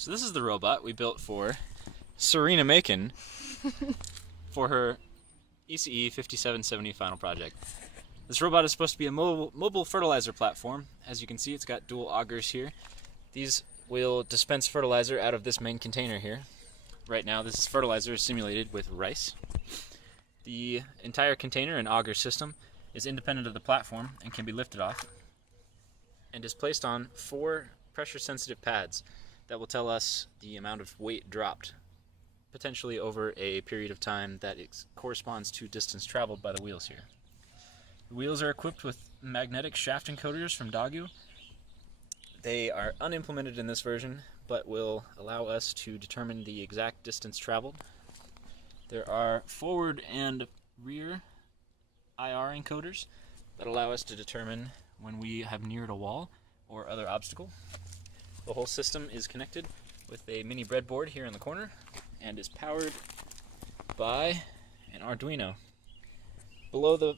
So this is the robot we built for Serena Macon for her ECE 5770 final project. This robot is supposed to be a mobile fertilizer platform. As you can see, it's got dual augers here. These will dispense fertilizer out of this main container here. Right now, this fertilizer is simulated with rice. The entire container and auger system is independent of the platform and can be lifted off, and is placed on 4 pressure-sensitive pads that will tell us the amount of weight dropped, potentially over a period of time that corresponds to distance traveled by the wheels here. The wheels are equipped with magnetic shaft encoders from Dagu. They are unimplemented in this version, but will allow us to determine the exact distance traveled. There are forward and rear IR encoders that allow us to determine when we have neared a wall or other obstacle. The whole system is connected with a mini breadboard here in the corner and is powered by an Arduino. Below the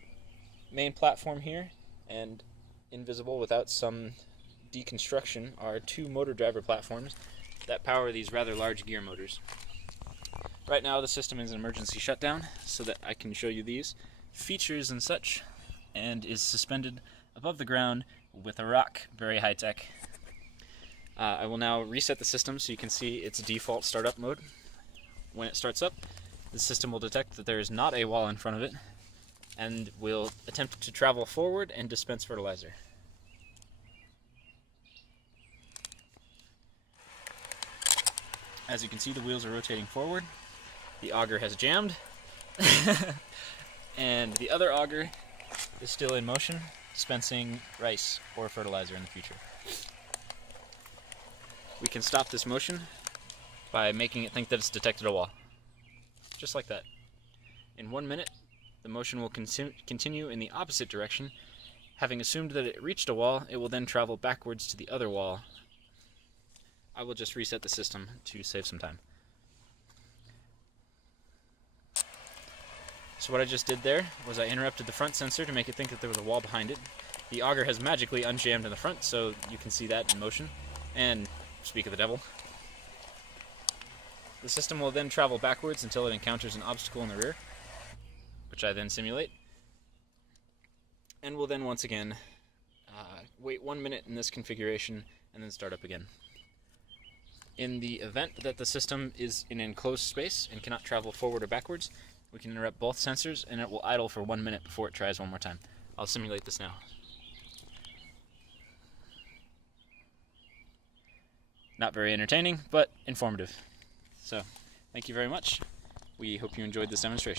main platform here, and invisible without some deconstruction, are 2 motor driver platforms that power these rather large gear motors. Right now the system is in emergency shutdown so that I can show you these features and such, and is suspended above the ground with a rock, very high tech. I will now reset the system so you can see its default startup mode. When it starts up, the system will detect that there is not a wall in front of it and will attempt to travel forward and dispense fertilizer. As you can see, the wheels are rotating forward. The auger has jammed and the other auger is still in motion, dispensing rice or fertilizer in the future. We can stop this motion by making it think that it's detected a wall. Just like that. In 1 minute, the motion will continue in the opposite direction. Having assumed that it reached a wall, it will then travel backwards to the other wall. I will just reset the system to save some time. So what I just did there was I interrupted the front sensor to make it think that there was a wall behind it. The auger has magically unjammed in the front, so you can see that in motion. And speak of the devil. The system will then travel backwards until it encounters an obstacle in the rear, which I then simulate, and will then once again wait 1 minute in this configuration and then start up again. In the event that the system is in an enclosed space and cannot travel forward or backwards, we can interrupt both sensors and it will idle for 1 minute before it tries one more time. I'll simulate this now. Not very entertaining, but informative. So, thank you very much. We hope you enjoyed this demonstration.